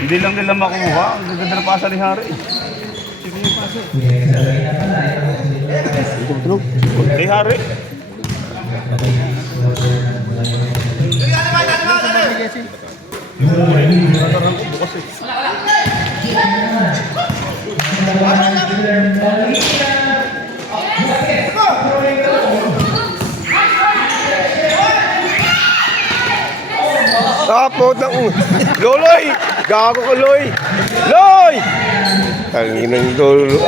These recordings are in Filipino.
Hindi lang nila makuha. Ang ganda na pasa ni Harry. Sige yung pasa. Tulog. Kay Harry. Natarang ko bukas eh. Tapos ng Loloy! Gago ko, Loy! Loy! Tanginang Lolo.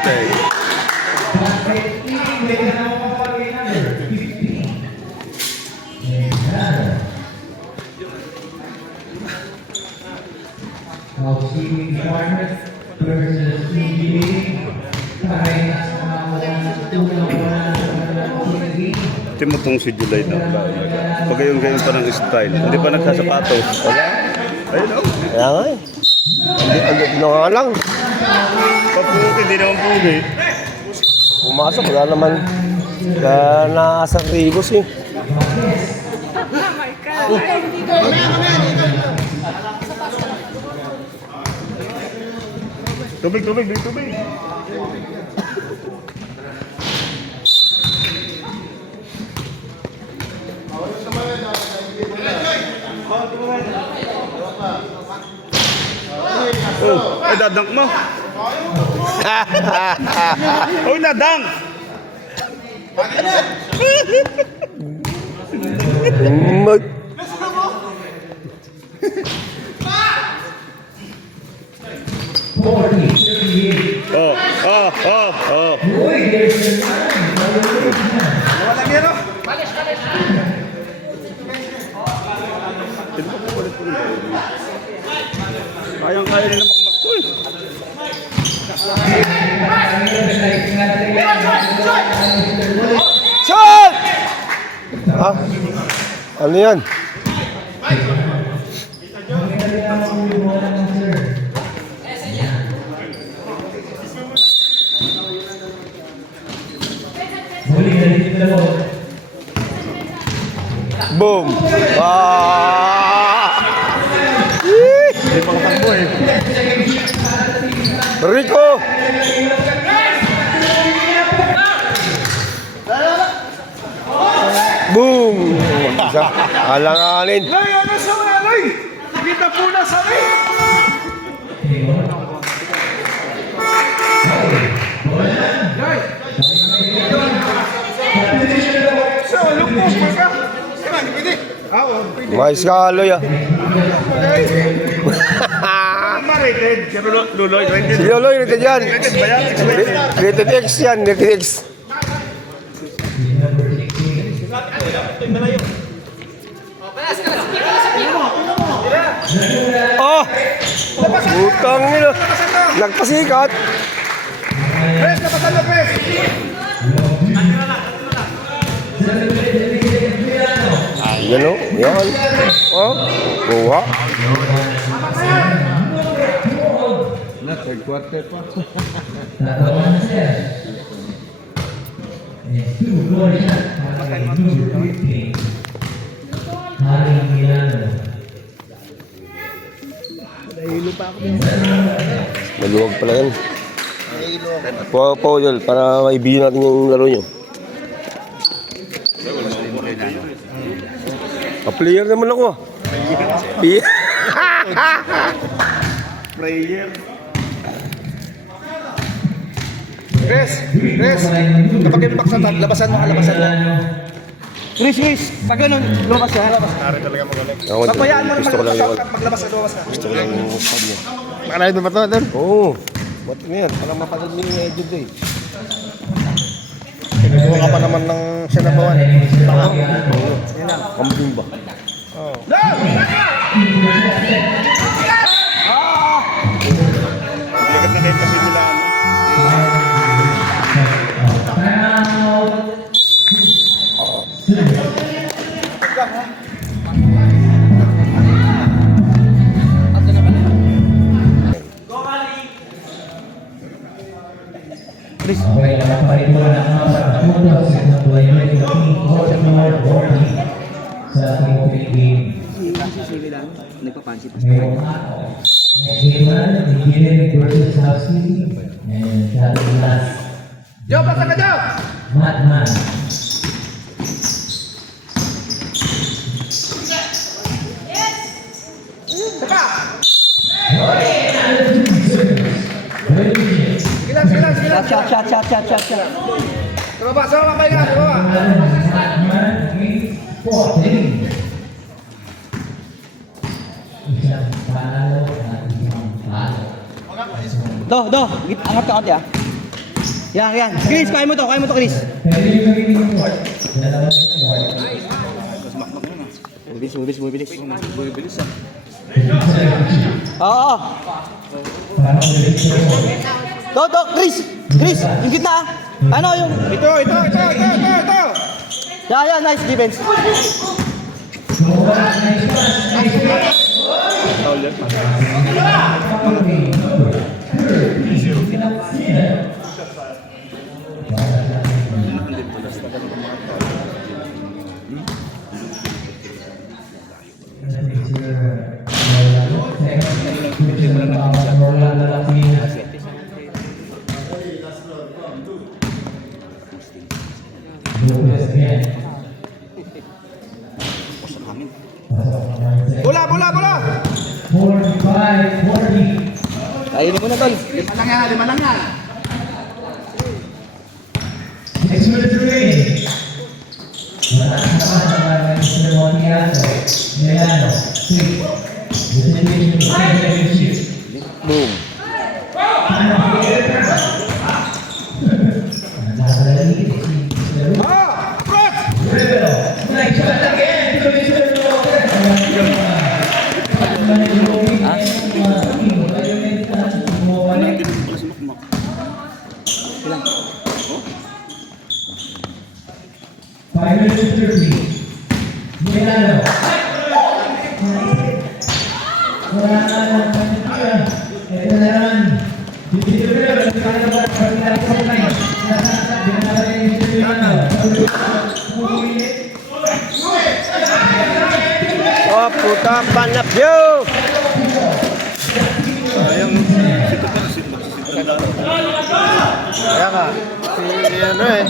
Okay. Housekeeping department versus CBA. Ito mo itong si July na. Pagayon-gayon pa ng style. Hindi pa nagsasapatos. Wala? Ayun o. Kaya nga eh. Hindi nga lang. Papugi, hindi naman pugi. Pumasok, wala naman. Kaya nasa ribos eh. Tubig, tubig, tubig. Oh, ay dadang mo. Oh, nadang. Mag... Oh, oh, oh, oh. Wala meron. Kayang-kaya nila makmakto eh. Shot! Ha? Ano yan? Boom! Hindi pa katakbo eh. Rico! Boom! Isa. Alanganin. Ay, ano sa malay? Kita po na sa akin. Mais ka, Aloy ah. Rated. Si Luloy, rated. Si Aloy, rated yan. Rated ba yan? Rated X yan, rated X. Oh! Butang nila. Nagpasikat. Pres, napasan na, Pres. Yan o, yan. Oh, kuha. Third quarter pa. Maluwag pala yan. Paul, para maibihin natin yung laro nyo. Pa-player naman ako ah. Player. Chris, kapag impact sa tag, labasan mo. Chris, pag ganun, lumabas ka. Ako, Papayaan mo gusto ko lang yung maglabas sa lumabas ka. gusto ko lang yung stab niya. Makalay ba ito, Adel? Oo. Ba't na yan? Parang mapanood mo yung edit eh. Nagawa ka pa naman ng sinabawan. Kambing ba? Lagat na kayo kasi nila ano. parituan ng mga pagkapuntos sa mga player ng team Baltimore Warning sa ating opening game. Ngayong araw, next game naman, Engineering versus Housekeeping and Shadow Glass. Yo, pasa ka dyan! Madman. Saka! Revolution. Sige lang. Sa baba, pahinga, sa baba. Madman against 14. Isang palo at isang palo. Angat ka konti ah. Yan. Chris, kaya mo to, Chris. Pwede yung magiging report. Dalawa yung report. Bumibilis ah. Oo. Para ulit sa report. Chris, yung gitna ah. Ano yung... Ito. Yan, nice defense. Bola! 45-40. Kainin mo na tol. Lima lang yan. 6 minutes remaining. Mataas naman ang mga Mr. Montiato. Milano. 3. The situation is 7-7. Boom. Paano ang naglalagay si Mr. Approach! Rebel. Nice shot again to Mr. Walker. Five minutes and 30. Milano. Wala na lang pagkakita. Ito na naman. Dito na naman. Dito na naman. Pagkakita sa line. Nasasab. Binabara yung Milano. Oh, puta, panap yo! Kaya nga, si ano eh.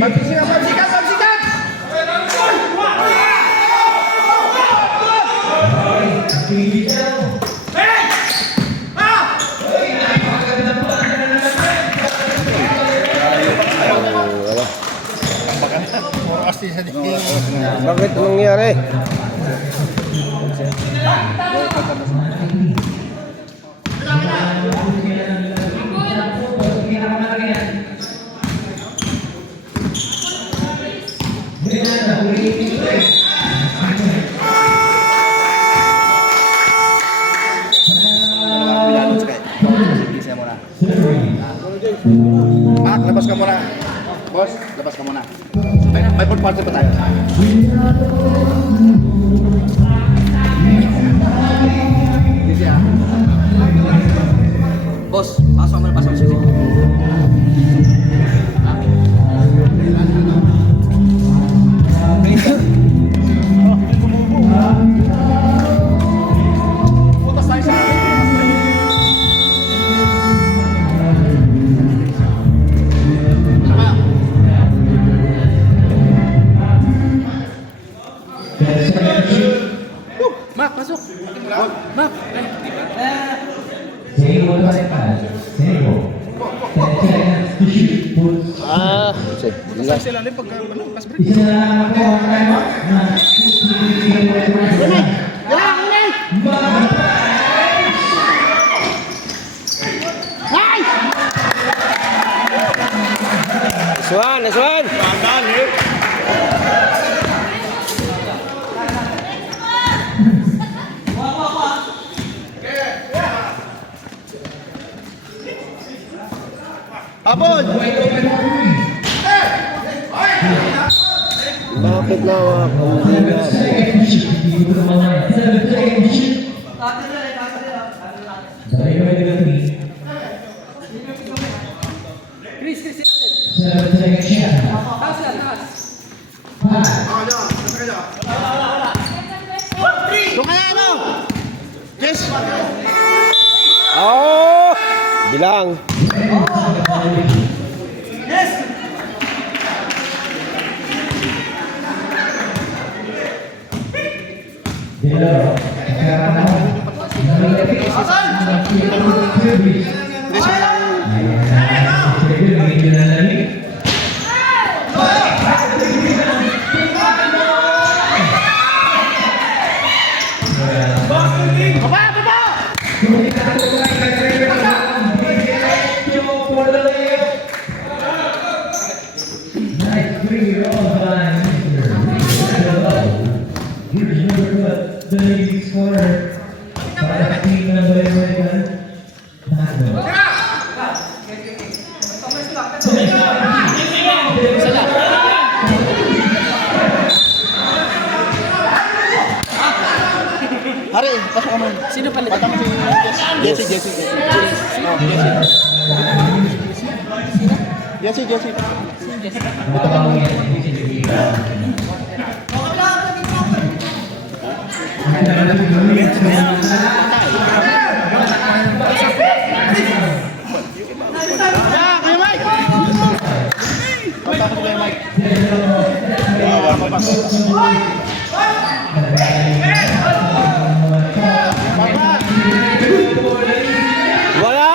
Pagsikat! Bakit nangyari? Labas ka muna. Boss, labas ka muna. May full party pa tayo. Boss, pasok mo na siya. Putas tayo sa Mak, pasok. Mak. Zero 25. Zero. 10 seconds to shoot. Puts. Pasok sila rin pag pass break. Isa na lang ako ang ano na 2-3-0. Nice one! Abol! Bakit na ako? Hindi na. Oh! Bilang. The leading scorer para team ng Balikan. Hari, pasok naman. Sino palit? Yes. Jesse. Wala!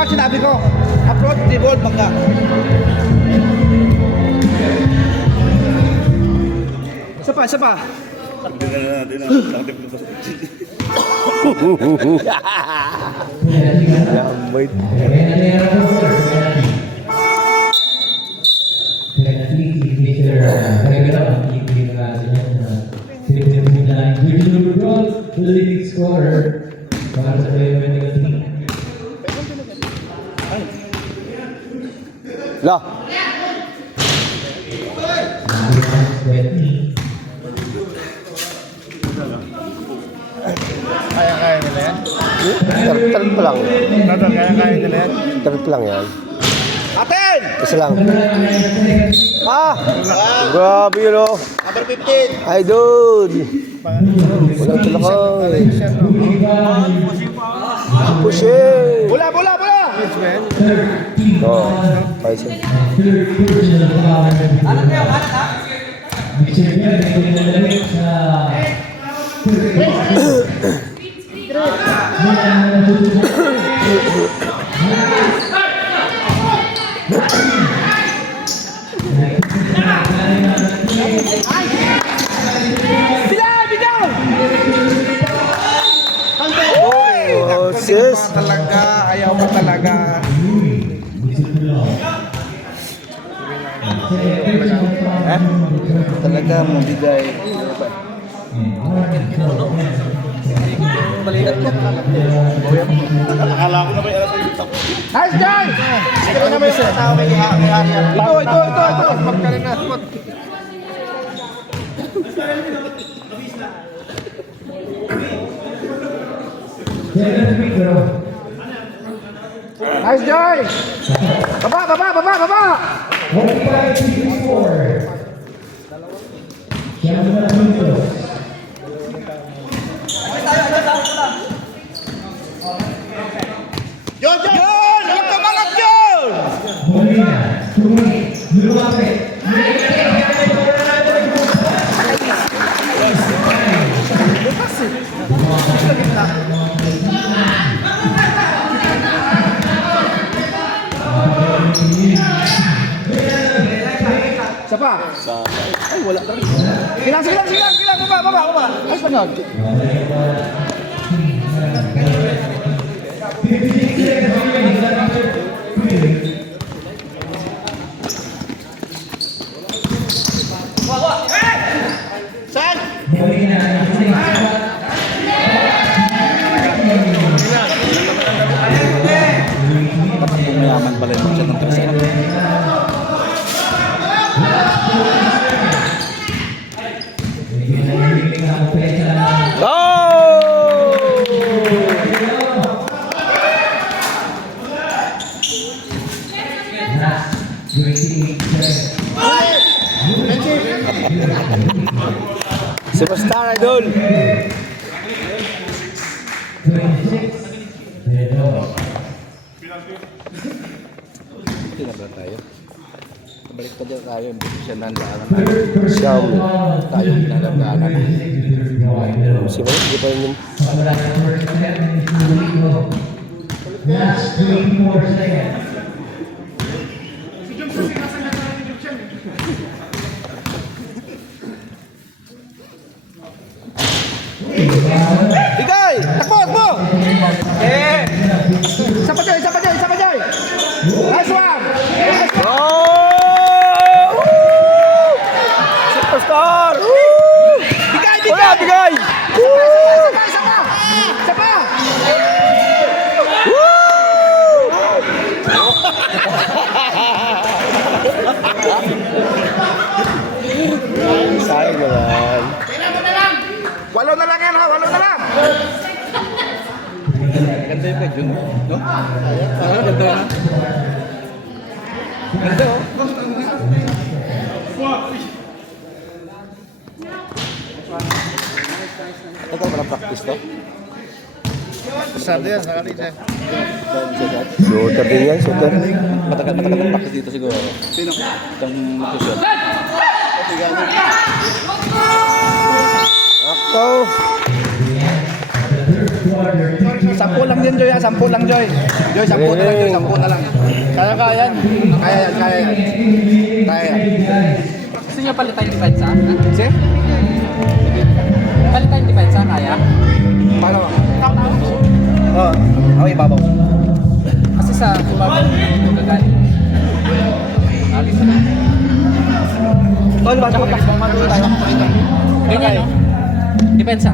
Sinabi ko, approach the ball bangga. Isa pa. Hindi na natin na. Lamay. The leading scorer para sa Balikan team. La. Kaya nila yan. Tarit pa lang. Kaya nila yan. Tarit lang yan. Aten! Isa lang. Grabe yun oh. Number 15. Ay, dude. Walang tulakay. Pushing. Bola! Oo. Paisa. Oh, sis. Ayaw ka talaga. Talaga mabigay. Akala ko na ba yung Nice guy! Ito naman yung tao may area. Ito. Magkaroon na. Nice Joy! Baba! 45-64. Siya Yun! Yung kamangat yun! Molina, Tumi, Luwape. Isa pa. Ay, wala ka rin. Sige lang. Baba. Ayos lang yun. Saan? Mayaman pala yung siya ng trasero. Superstar Idol! Hindi na ba tayo? Balik pa dyan tayo, hindi siya nandaanan tayo. Siyam. Tayo nandaanan. Si Mike, di pa yun. Last 24 seconds. Bigay! Takbo! Isa pa Joy! Nice one! Oh! Superstar! Bigay! Wala, bigay! Isa pa! Sayang naman. Walo na lang yan ha! Walo na lang! Ganda yung peg yun, no? Ganda na. Ganda, oh. Ito ba practice to? Sabi yan, sakali siya. Shooter din yan, shooter. Matagal na practice dito siguro. Sino? Itong mag-shoot. Ako! 10 lang din Joy ha, 10 lang Joy. Joy, 10 na lang Joy, 10 na lang. Kaya yan. Kaya yan. Gusto nyo palitan yung depensa? Si? Palitan yung depensa, kaya? Paano? Oo. Ako ibabaw. Kasi sa ibabaw, ito gagaling. Alis na. Tol, bago tayo. Ganyan, no? Depensa.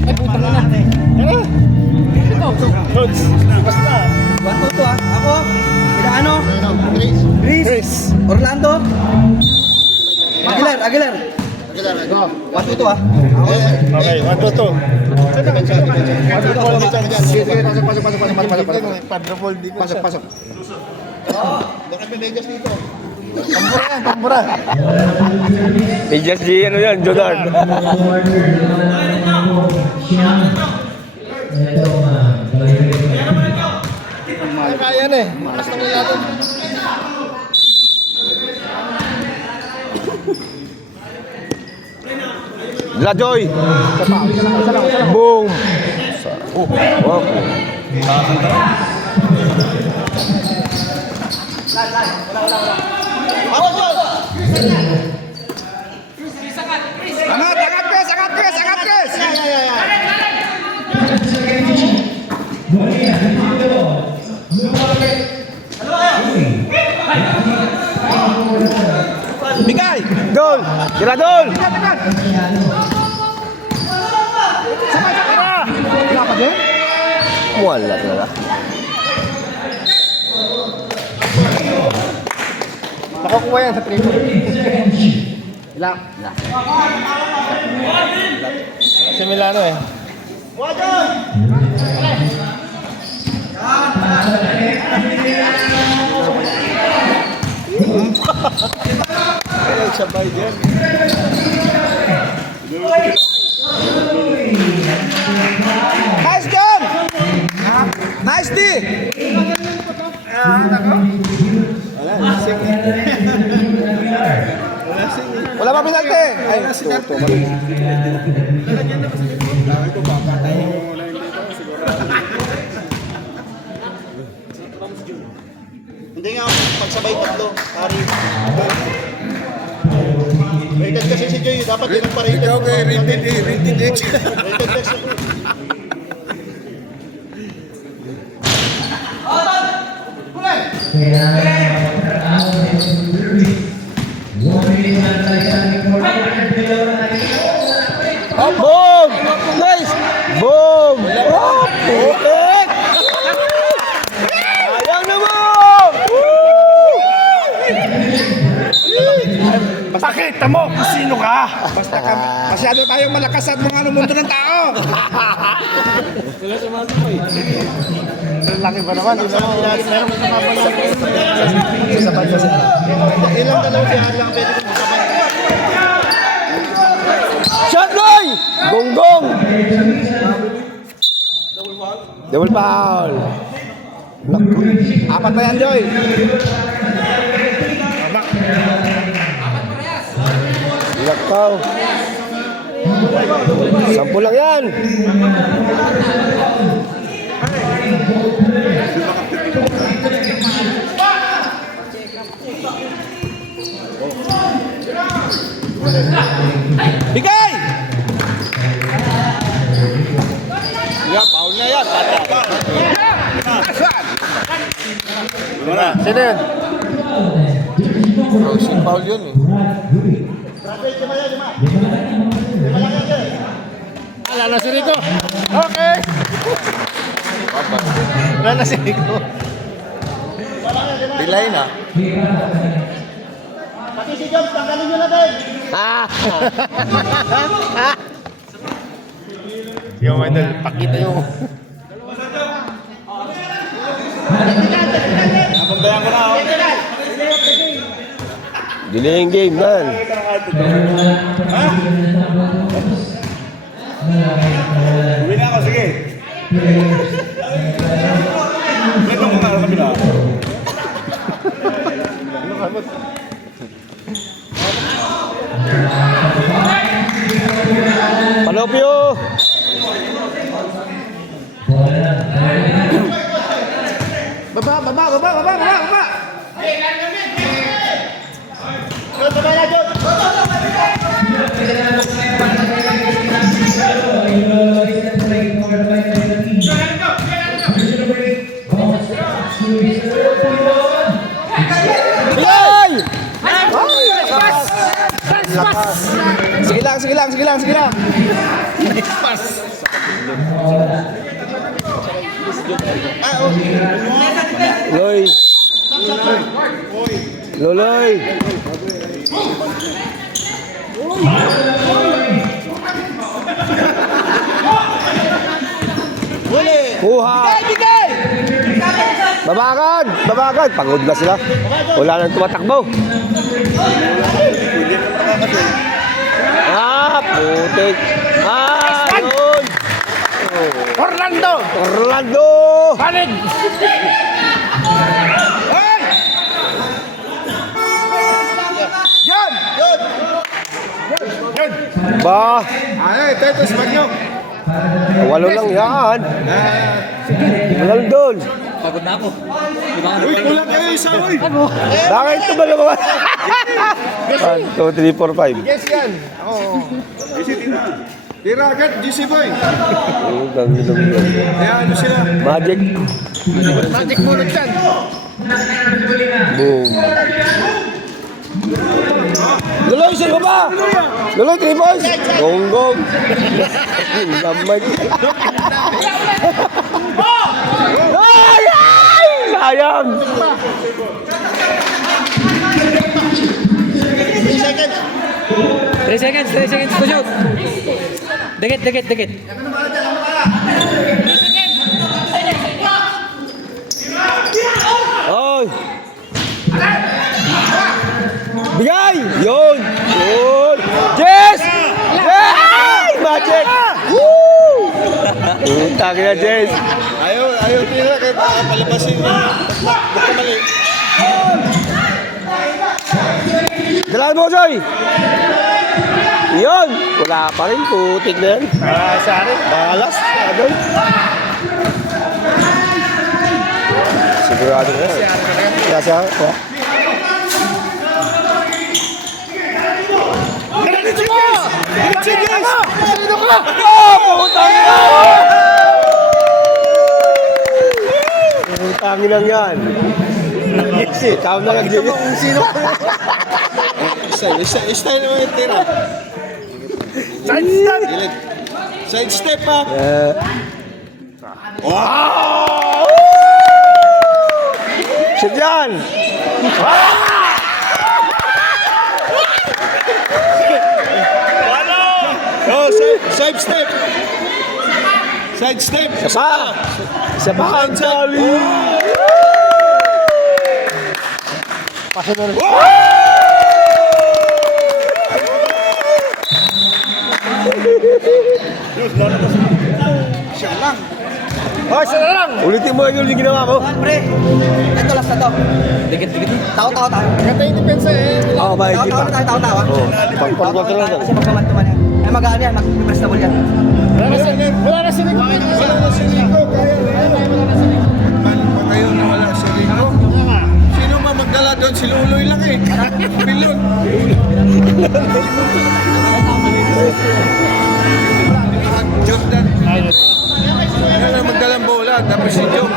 Ay, putang na. Ito. Basta. 1-2 ah. Ako. Bila ano? Chris. Orlando. Aguilar. 1-2 ah. Okay, 1, 2, 2. Sige, pasok. Bakit may megas dito? Pambura. Medyas G, ano yan, Jodard. Kaya na eh. Makas na mula natin. La Joy! Boom! Wow. Angat, Chris! Bigay! Dol! Tira Dol! Wala pa din? Wala talaga. Nakukuha yan sa triple. Ilang? Si Milano eh. Ay, sabay din. Nice job! Wala pa penalty. Ay, tuto. Hindi nga pagsabay tatlo, pari. Rated kasi si Joy, dapat yun ang pa-rated. Ikaw kay rated X. Rated X ako. Kaya pagkatao ng derby. 1 minute na tayo sa recording. Boom! Nice! Boom! Oh, putik! Sayang naman! Pakita mo kung sino ka. Basta ka, masyado tayong malakas at mga mundo ng tao. Laki pa naman. Ilang dalaw siya lang pwede kong sabay. Shot, Noy! Gonggong! Double foul! Apat na yan, Joy. Lakaw! 10 lang yan! Bigay! Sino yun? Si Paul yun eh. Wala na si Rico. Okay. Wala na si Rico. Delay na. Pati si Jones, tanggalin nyo na din. Yung idol, pakita yung... Delay yung game, man. Uwi na ako, sige. Ito mo nga sa kabila. Palopio! Baba! Yay! Sige lang. Loy! Loloy! Kuha! Babagan! Pagod na sila. Wala nang tumatakbo. Putik! Yun! Orlando! Balik! Yan! Ba? Ay, Tetos Magno. 8 lang yan. Walang doon. Uy, kulang kayo isa, uy. Bakit ito ba naman? 1, 2, 3, 4, 5. Yes, yan. Oo. Tira agad, GC Boy. Kaya ano sila? Magic. Magic bullet yan. Boom. Luloy, sa'yo ba? Luloy, 3 points. Gonggong. Lamay. Ay! Sayang! 3 seconds to shoot. Dikit. Oy! Bigay! Yun! Jess! Yay! Magic! Woo! Utang na, Jess. Ayaw Ayaw tira kahit palabasin niya. Baka mali. Dalaan mo, Joy! Yun! Wala pa rin, putik na yan. Sari. Balas, doon. Sigurado na yan. Kaya siya, oh. Putangin lang yan. Ikaw na lang din. Sino? Isa naman yung tira. Side step! Side step ha! Wow! Shoot yan! Oh, side step! Side step! Isa pa ang dali! Pasok na rin. Oh, isa na lang! Ulitin mo yung ginawa ko. Pre, ito last na to. Dikit. Tao. Kata yung depensa eh. Oo, ba, hindi pa. Tawa. Pag-control lang. Kasi magkaman-tuman yan. Ay, mag-ano yan, mag-prestable yan. Wala na si Nico. Wala na si Nico. Kaya pa kayo na wala si Nico. Sino ba magdala doon? Si Luloy lang eh. Bilon. Jordan. Yan ang magdalang bola. Tapos si Joe.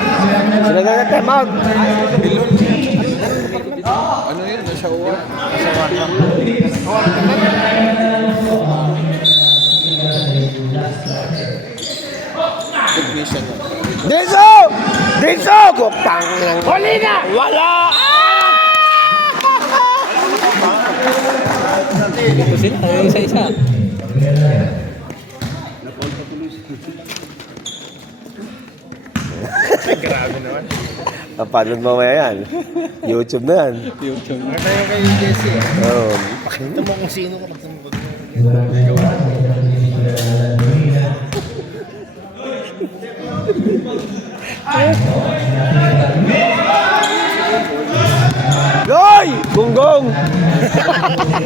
Sila nga time out. Bilon. Ano yan? Nasa uwa. Technician. Denso! Denso! Kupang lang. Huli na! Wala! Pusin tayo isa-isa. Napanood mamaya yan. YouTube na yan. YouTube. Tayo kay Jesse. Oh. Pakita mo kung sino ka. Loy! Gunggong!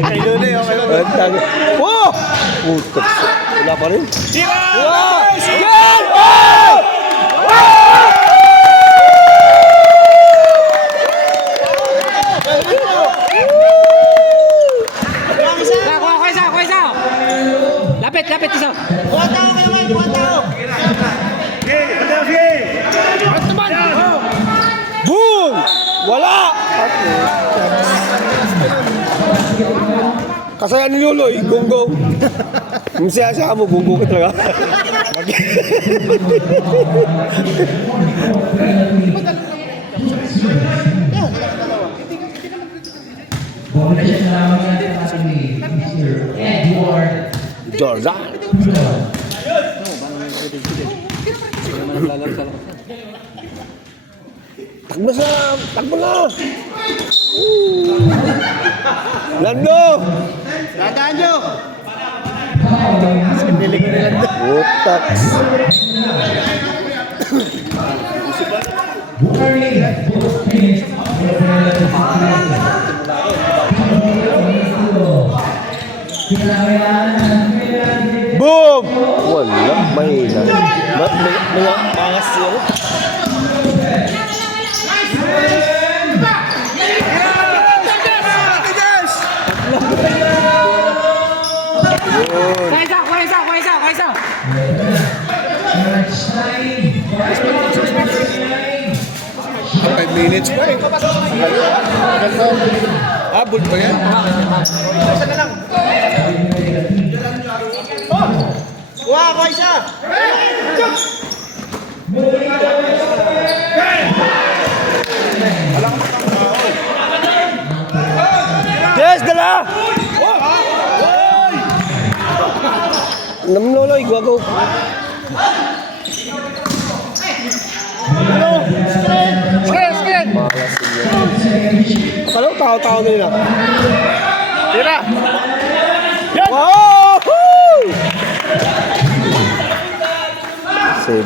Kay Luloy, okay. Oh! Putok. Wala pa rin. Wala! Yan! Oh! Kuha isa. Lapit isa. Boom! Wala! Kasaya ni Luloy, gunggong. Yung siya mo, gunggong ka talaga. Bola siya sa lawan natin ni Mr. Edward. Jordan. Takbo na! Lando! Tandaan nyo! Utaks. Boom! Wala, mahina. Mga pangas yun. Kuha isa. Match time. 5 minutes pa eh. Abot ba yan? Yes, dala! Namloloy, gwago. Kalau tao-tao nila. Tira! Wow! 7.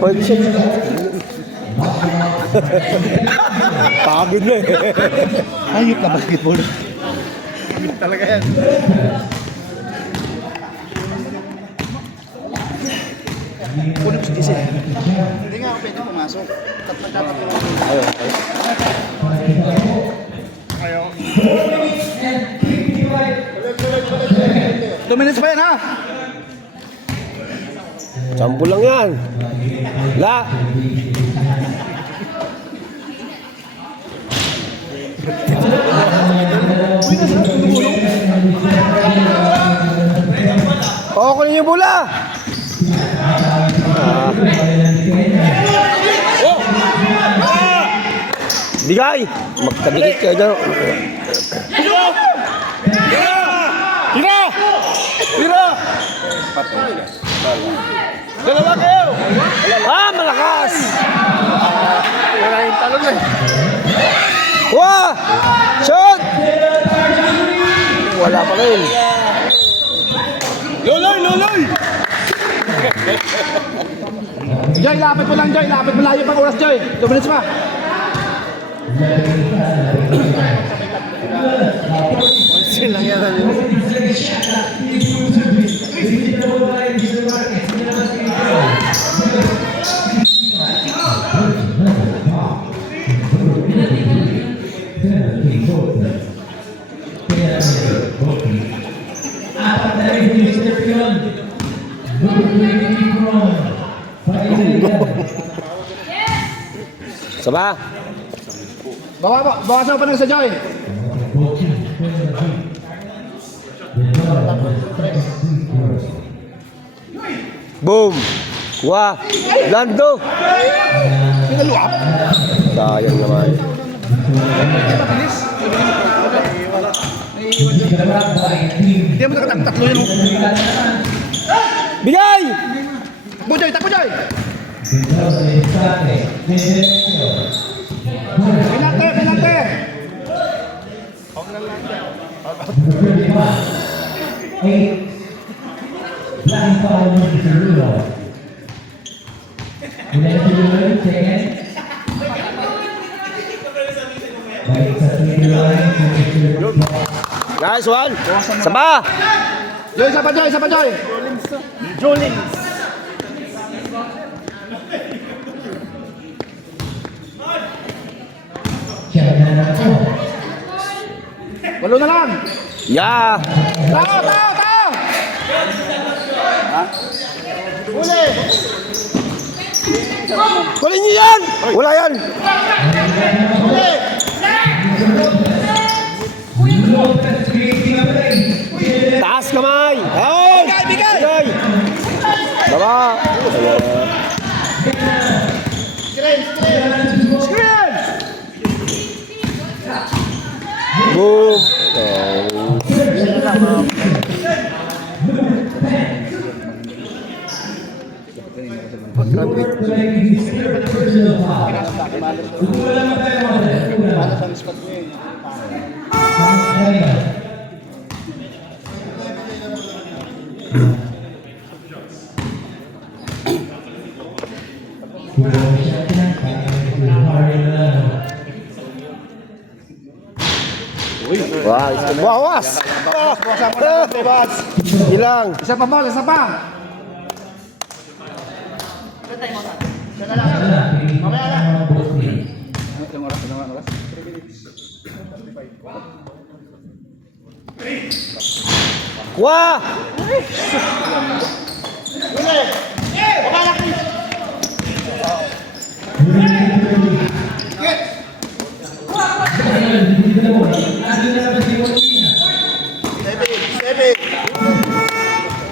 Pwede siya. Pagod na eh. Hayop na basketball. Talaga yan. Puno ko si Hindi nga ako pwede pumasok. Tatlo. Ayun. Ayaw. 2 minutes pa yan ha? 10 lang yan. La. Oo, kunin yung bola. Bigay. Magkadikit kayo dyan. Tira! Dalawa kayo! Ah, malakas. Wala yung talon eh. Wah! Shoot! Wala pa rin. Loloy! Joy, lapit mo lang Joy. Lapit mo layo pang oras Joy. 2 minutes pa. Silang yan. Apat na rin yung champion. Saba. Bawasan mo pa ng sa Joy. Boom. Wah. Lando. Pinaluap. Sayang naman. Hindi mo tatlo yun. Bigay! Takbo Joy! Penalty! Flying foul ng Cirulo. Ulan Cirulo, second. Balik sa Cirulo. Nice one. Saba. Joy, isa pa Joy! Siya na ako. 8 na lang! Yeah. Tao! Uli! Kunin niyo yan. Wala yan. Taas kamay. Hey! Bigay! Baba. Screen! Boom. Wah, bawas. Hilang. Isa pa. Ilang oras? Wah.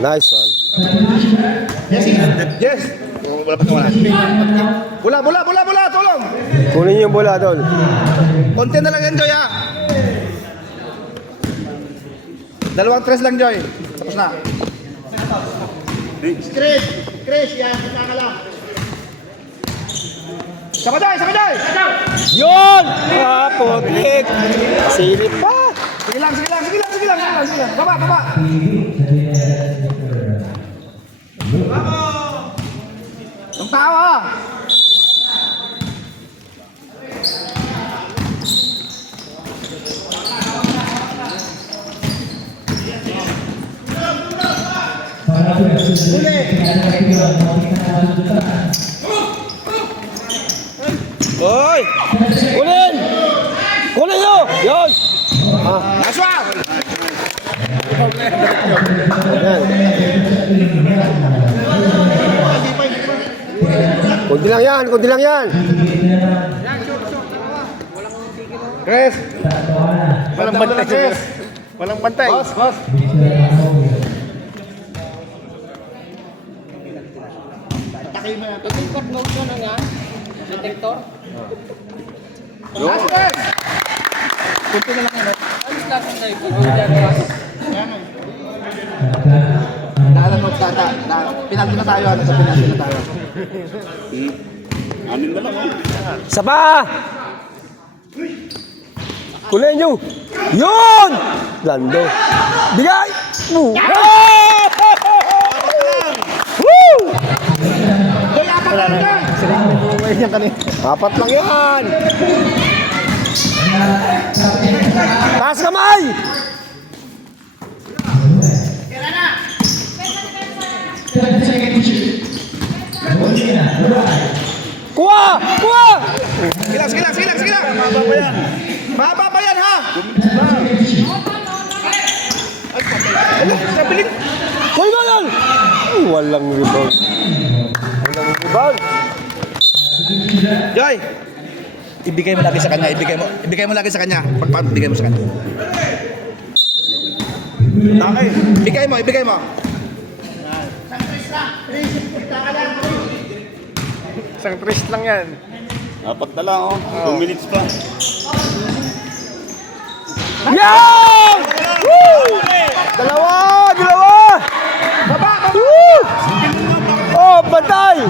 Nice one. Yes! Bola! Tulong! Kunin niyo yung bola doon. Konti na lang yan, Joy, ha? 2-3 lang, Joy. Tapos na. Chris, yan. Kita ka lang. Saka, Joy! Yun! Ah, putik. Silip pa. Sige lang. Baba. Tawa! Para po yung susunod. Kinakailan mo kinakasudutan. Hoy! Kunin! Kunin nyo! Yun! Aswa! Kunti lang yan, kunti lang yan. Chris! Walang bantay, Chris! Walang bantay! Boss! Boss! Aspen! Kunti na lang yan. Dalan mo tata. Pinalto na tayo. Sa pinalto na tayo. Anin na lang. Isa pa! Kunin nyo! Yun! Lando. Bigay! Woo! Apat lang yan! Taas kamay! Kuha! Kuha! Sige lang! Mahaba pa yan ha! Kuha mo yan! Ay, walang rebound. Walang rebound. Joy! Ibigay mo lagi sa kanya, ibigay mo lagi sa kanya. Pagpaano ibigay mo sa kanya? Okay. Ibigay mo. Isang twist lang yan. Apat na lang, 2 minutes pa. Yan! Woo! Dalawa! Woo! Oh, bantay!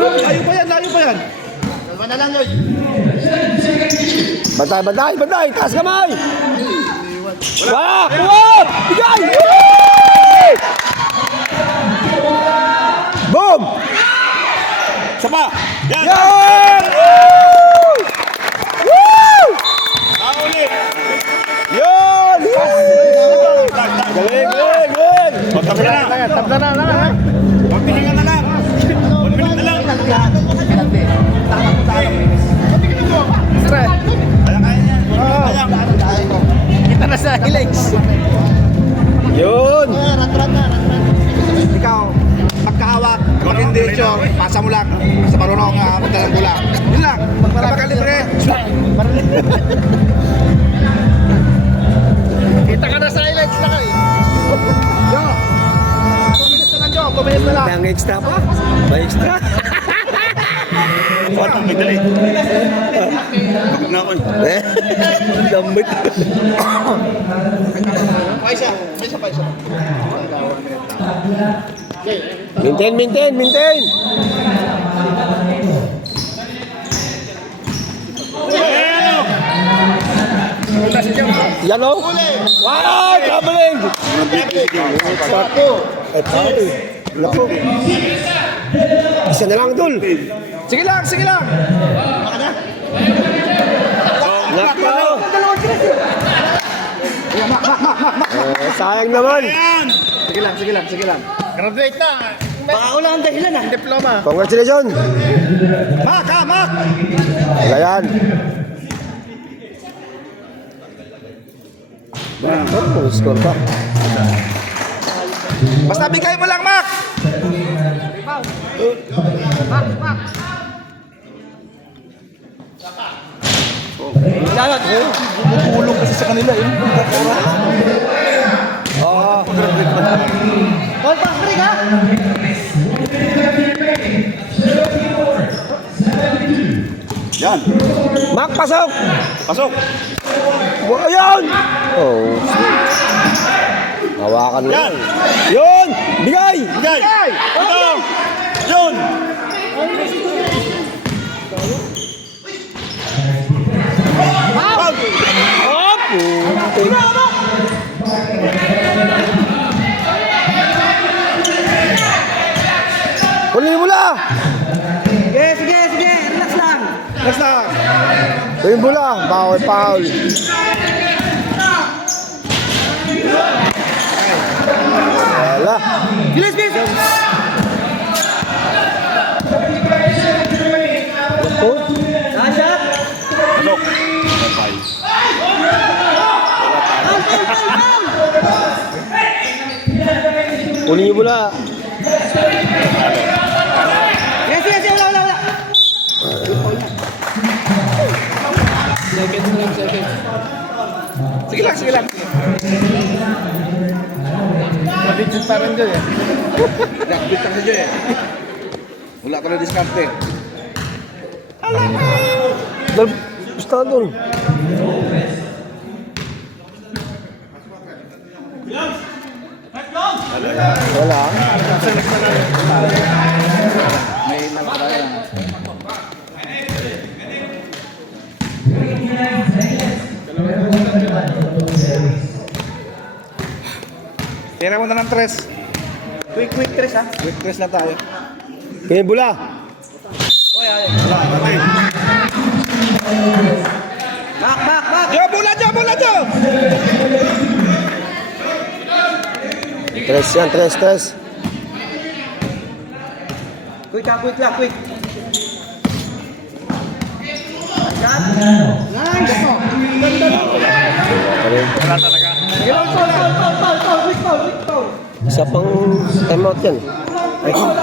Layo pa yan. Dalawa na lang yun. Bantay! Taas kamay! Wala! Kuha! Bigay! Boom! Isa pa! Yan! Yan! Woo! Woo! Nakuli! Yan! Galing! Magtabi na! Tabla na lang. Magpilingan na lang! 1 minute na lang! Kaya yan! Kita na sa hilegs. Yun! Ikaw, pagkahawak, pag hindi pasa mo lang sa marunong magdalang bola. Yun lang, magpapakalibre. Kita ka na sa highlights na kayo. Yo, 2 minutes na lang, Jo. 2 minutes na lang. Ang extra pa? May extra? Kuha itong magdali. Pagod na ako eh. Damit. Paisa. Maintain! Yan o? Wow! Traveling! Lako. Isa na lang, Dul. Sige lang. Lako. Sayang naman. Sige lang. Graduate na. Baka wala ang dahilan ah. Diploma. Congratulations. Mak! Ayan. Oh, score pa. Basta bigay mo lang, Mak! Bumulong kasi sa kanila eh. Oo. Ball pass break ha? Yan! Mak, pasok! Pasok! Ayan! Oh. Hawakan mo. Yan! Yun! Bigay! Bigay! Ito! Yun! Up! Yung bola, bawal foul. Wala. Bilis, bilis! Oh, Shot! Ano? kunin yung bola. Yes, yes, yes, wala, wala, wala! Second lang, second. Sige lang, sige lang. Mabidjut pa rin doon eh. Nakbit lang sa Joy eh. Wala ka na diskarte. Basta doon. Wala. May nakakaraya. Tira mo na ng tres. Quick tres ha. Quick tres lang tayo. Kunin yung bola. Back! Jo, bola, Jo! Tres yan, tres. Quick lang, quick. Nice! Wala talaga. Foul. Isa pang timeout yan. Ay, Foul.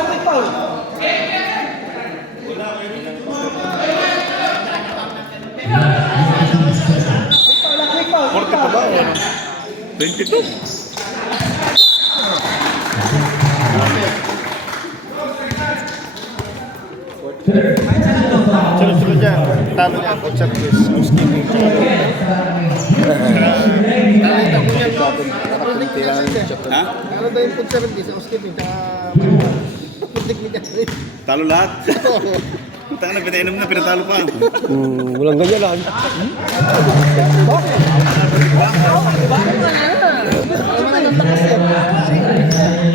22. Sunod-sunod yan. Talo niya. Coach Service. Housekeeping. Ha? Ano ba yung food service? Housekeeping. Talo lahat. Tanga na, pinainom na, pinatalo pa. walang ganyan lang.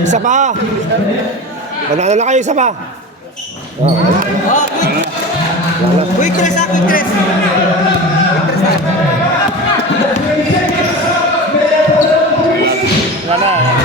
Isa pa. Banana na kayo, isa pa. Quick tres. Nasa.